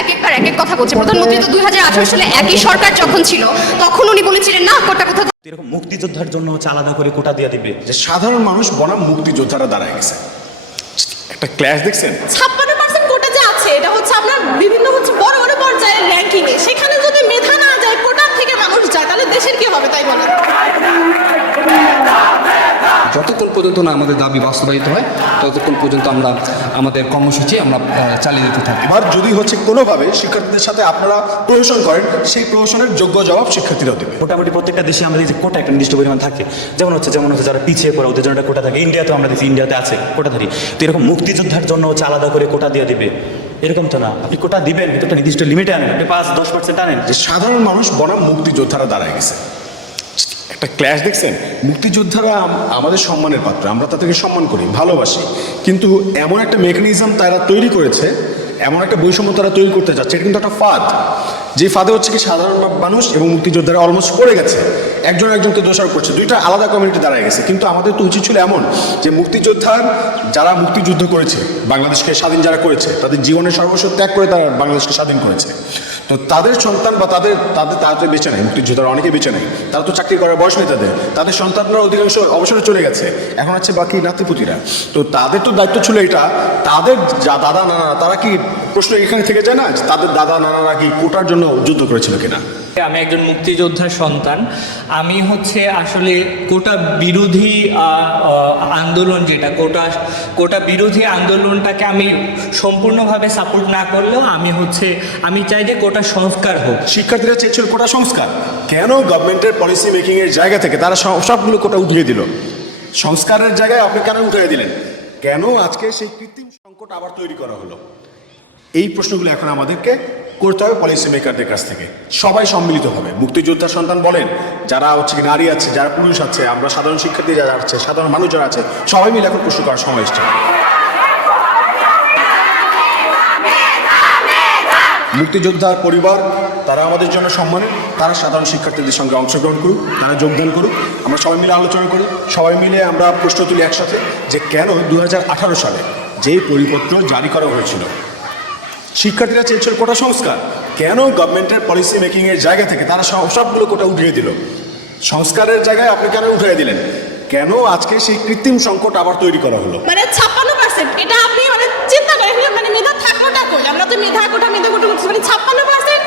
এক একবার এক এক কথা বলছে। প্রধানমন্ত্রী তো 2018 সালে একই সরকার যখন ছিল তখন উনি বলেছিলেন না কোটা কোথা। এরকম মুক্তিযোদ্ধার জন্য আলাদা করে কোটা দিয়ে দিবে, যে সাধারণ মানুষ বনাম মুক্তিযোদ্ধারা দাঁড়ায় গেছে। একটা ক্লাস দেখছেন। 56% কোটা যে আছে এটা হচ্ছে আপনার বিভিন্ন বড় বড় পর্যায়ের র্যাঙ্কিং এ, সেখানে যদি মেধা না যায়, কোটার থেকে মানুষ যায়, তাহলে দেশের কি হবে তাই বলেন? যতক্ষণ পর্যন্ত না আমাদের দাবি বাস্তবায়িত হয় ততক্ষণ পর্যন্ত আমরা আমাদের কর্মসূচি আমরা চালিয়ে যেতে থাকি। এবার যদি হচ্ছে কোনোভাবে শিক্ষার্থীদের সাথে আপনারা প্রহসন করেন, সেই প্রহসনের যোগ্য জবাব শিক্ষার্থীরাও দেবে। মোটামুটি প্রত্যেকটা দেশে আমরা দেখি কোটা একটা নির্দিষ্ট পরিমাণ থাকে। যেমন হচ্ছে যারা পিছিয়ে পড়ে ওদের জন্য একটা কোটা থাকে। ইন্ডিয়াতেও আমরা দেখি, ইন্ডিয়াতে আছে কোটাধারী। তো এরকম মুক্তিযোদ্ধার জন্য আলাদা করে কোটা দিয়ে দিবে, এরকম তো না। আপনি কোটা দিবেন কিন্তু একটা নির্দিষ্ট লিমিটে আনেন, আপনি 5-10% আনেন। যে সাধারণ মানুষ বনাম মুক্তিযোদ্ধারা দাঁড়ায় গেছে। একটা ক্লাস দেখছেন। মুক্তিযোদ্ধারা আমাদের সম্মানের পাত্র, আমরা তাদেরকে সম্মান করি, ভালোবাসি, কিন্তু এমন একটা মেকানিজম তারা তৈরি করেছে, এমন একটা বৈষম্য তারা তৈরি করতে যাচ্ছে, এটা কিন্তু একটা ফাঁদ। যে ফাঁদে হচ্ছে কি সাধারণ মানুষ এবং মুক্তিযোদ্ধারা অলমোস্ট পড়ে গেছে, একজন একজনকে দোষারোপ করছে, দুইটা আলাদা কমিউনিটি দাঁড়ায় গেছে। কিন্তু আমাদের তো উচিত ছিল এমন যে মুক্তিযোদ্ধার যারা মুক্তিযুদ্ধ করেছে, বাংলাদেশকে স্বাধীন যারা করেছে, তাদের জীবনের সর্বস্ব ত্যাগ করে তারা বাংলাদেশকে স্বাধীন করেছে, তো তাদের সন্তান বা তারা তো বেঁচে নেই, মুক্তিযোদ্ধারা অনেকে বেঁচে নেই, তারা তো চাকরি করার বয়স নেই, তাদের সন্তানরা অধিকাংশ অবসরে চলে গেছে, এখন আছে বাকি নাতিপুতিরা। তো তাদের তো দায়িত্ব ছিল এটা, তাদের যা দাদা নানারা তারা কি প্রশ্ন এখানে থেকে যায় না, তাদের দাদা নানারা কি কোটার জন্য যুদ্ধ করেছিল কিনা? আমি একজন মুক্তিযোদ্ধার সন্তান। আমি আসলে কোটা বিরোধী আন্দোলন, যেটা কোটা বিরোধী আন্দোলনটাকে আমি সম্পূর্ণভাবে সাপোর্ট না করলেও আমি চাই যে কোটা সংস্কার হোক। শিক্ষার্থীরা চেয়েছিল কোটা সংস্কার, কেন গভর্নমেন্টের পলিসি মেকিং এর জায়গা থেকে তারা সবগুলো কোটা উঠিয়ে দিল? সংস্কারের জায়গায় আপনি কেন উঠিয়ে দিলেন? কেন আজকে সেই কৃত্রিম সংকট আবার তৈরি করা হলো? এই প্রশ্নগুলো এখন আমাদেরকে করতে হবে পলিসি মেকারদের কাছ থেকে। সবাই সম্মিলিত হবে, মুক্তিযোদ্ধার সন্তান বলেন, যারা নারী আছে, যারা পুরুষ আছে, আমরা সাধারণ শিক্ষার্থী যারা আছে, সাধারণ মানুষ যারা আছে, সবাই মিলে এখন প্রশ্ন করার সময় এসছে। মুক্তিযোদ্ধার পরিবার তারা আমাদের জন্য সম্মানের, তারা সাধারণ শিক্ষার্থীদের সঙ্গে অংশগ্রহণ করুক, তারা যোগদান করুক, আমরা সবাই মিলে আলোচনা করি, সবাই মিলে আমরা প্রশ্ন তুলি একসাথে যে কেন 2018 সালে যেই পরিপত্র জারি করা হয়েছিল, শিক্ষার্থীরা চেয়েছিল কোটা সংস্কার, কেন গভর্নমেন্টের পলিসি মেকিং এর জায়গা থেকে তারা সবগুলো কোটা উঠিয়ে দিল? সংস্কারের জায়গায় আপনি কেন উঠিয়ে দিলেন? কেন আজকে সেই কৃত্রিম সংকট আবার তৈরি করা হলো? 56%, এটা আপনি চিন্তা করেন, মেধা থাকলোটা কই? আমরা তো মেধা কোটা করছি, 56%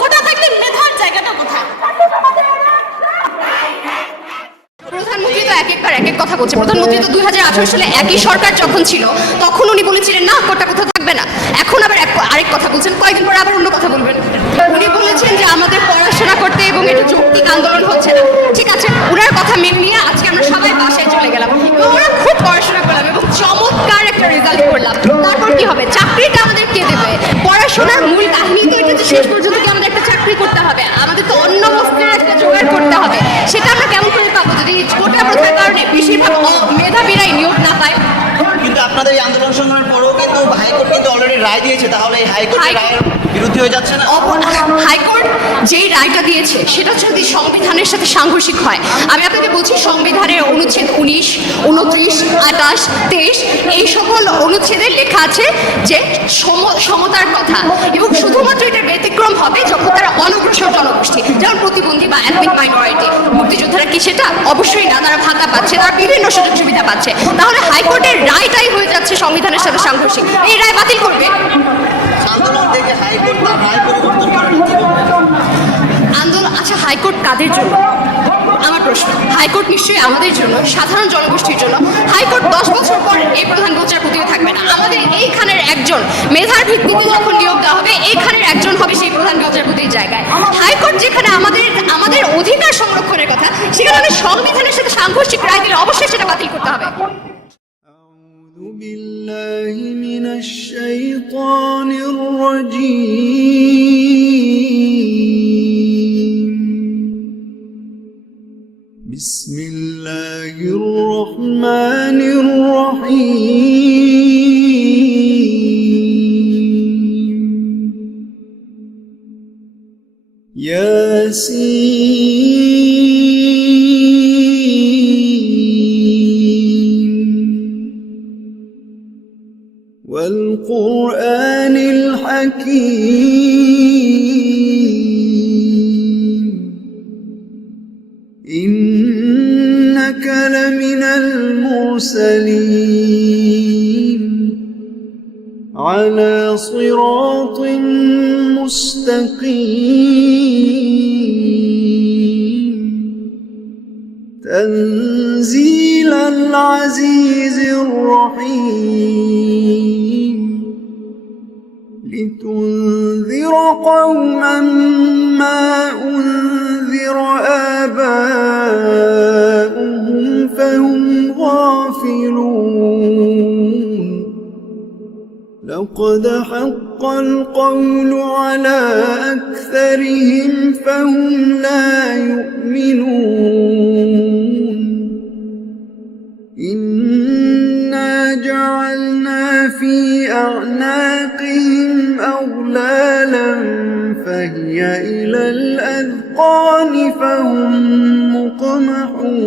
কোটা থাকলে মেধার জায়গাটা কোথায়? প্রধানমন্ত্রী তো এক একবার এক এক কথা বলছে। প্রধানমন্ত্রী তো 2018 সালে একই সরকার যখন ছিল তখন উনি বলেছিলেন না কোটা কোথা থাকবে না, এখন আবার আরেক কথা বলছেন, কয়েকদিন পর আবার অন্য কথা বলবেন। উনি বলেছেন যে আমাদের পড়াশোনা করতে এবং এটা যৌক্তিক আন্দোলন হচ্ছে না। ঠিক আছে, ওনার কথা মেনে নিয়ে আজকে আমরা সবাই বাসায় চলে গেলাম এবং আমরা খুব পড়াশোনা করলাম এবং চমৎকার একটা রেজাল্ট করলাম। তারপর কি হবে? চাকরিটা আমাদের কে দেবে? পড়াশোনার মূল কাহিনী তো এটা যে শেষ পর্যন্ত কি আমাদের একটা চাকরি করতে হবে, আমাদের তো অন্য বস্ত্রের একটা জোগাড় করতে হবে। সেটা আমরা কেমন করে পাবো যদি কোটা প্রথার কারণে বেশিরভাগ মেধাবীরাই নিয়োগ না পায়? কিন্তু আপনাদের এই আন্দোলন সংগ্রামের পরেও কিন্তু হাইকোর্ট কিন্তু অলরেডি রায় দিয়েছে, তাহলে এই হাইকোর্টের রায়ের বিরুদ্ধে হয়ে যাচ্ছে না? হাইকোর্ট যেই রায়টা দিয়েছে সেটা যদি সংবিধানের সাথে সাংঘর্ষিক হয়, আমি আপনাকে বলছি সংবিধানের অনুচ্ছেদ 19, 29, 28, 23 এই সকল অনুচ্ছেদে লেখা আছে যে সমতার কথা, এবং শুধুমাত্র এটা ব্যতিক্রম হবে যখন তারা অনগ্রসর জনগোষ্ঠী, যেমন প্রতিবন্ধী বা এথনিক মাইনরিটি। মুক্তিযোদ্ধারা কি সেটা? অবশ্যই না, তারা ভাতা পাচ্ছে, তারা বিভিন্ন সুযোগ সুবিধা পাচ্ছে। তাহলে হাইকোর্টের রায়টাই হয়ে যাচ্ছে সংবিধানের সাথে সাংঘর্ষিক, এই রায় বাতিল করবে। আন্দোলন থেকে হাইকোর্ট তার রায় পরিবর্তন করে আন্দোলন, আচ্ছা হাইকোর্ট কাদের জন্য? আমার প্রশ্ন, হাইকোর্ট নিশ্চয়ই আমাদের জন্য, সাধারণ জনগোষ্ঠীর জন্য। হাইকোর্ট 10 বছর পর এই প্রধান বিচারপতিও থাকবে না, আমাদের এইখানের একজন মেধার ভিত্তিতে যখন নিয়োগ দেওয়া হবে, এইখানের একজন হবে সেই প্রধান বিচারপতির জায়গায়। হাইকোর্ট যেখানে আমাদের অধিকার সংরক্ষণের কথা, সেখানে আমি সংবিধানের সাথে সাংঘর্ষিক রায় দিলে অবশ্যই সেটা বাতিল করতে হবে। أعوذ بالله من الشيطان الرجيم بسم الله الرحمن الرحيم ياسين والقرآن الحكيم حكيم إنك لمن المرسلين على صراط مستقيم تنزيل العزيز الرحيم لتنذر قوما ما أنذر آباؤهم فهم غافلون لقد حق القول على أكثرهم فهم لا يؤمنون إنا جعلنا في أعناقهم أغلالا فهي إلى الأذقان فهم مقمحون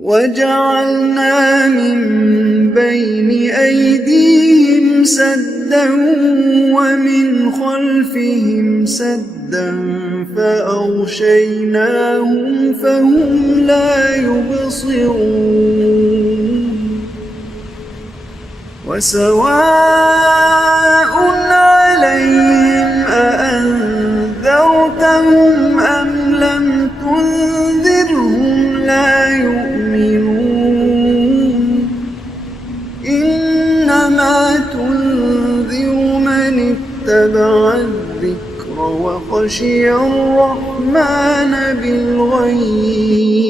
وجعلنا من بين أيديهم سدا ومن خلفهم سدا فأغشيناهم فهم لا يبصرون وسواء عليهم أأنذرتهم أم لم تنذرهم لا يؤمنون إنما تنذر من اتبع الذكر وخشي الرحمن بالغيب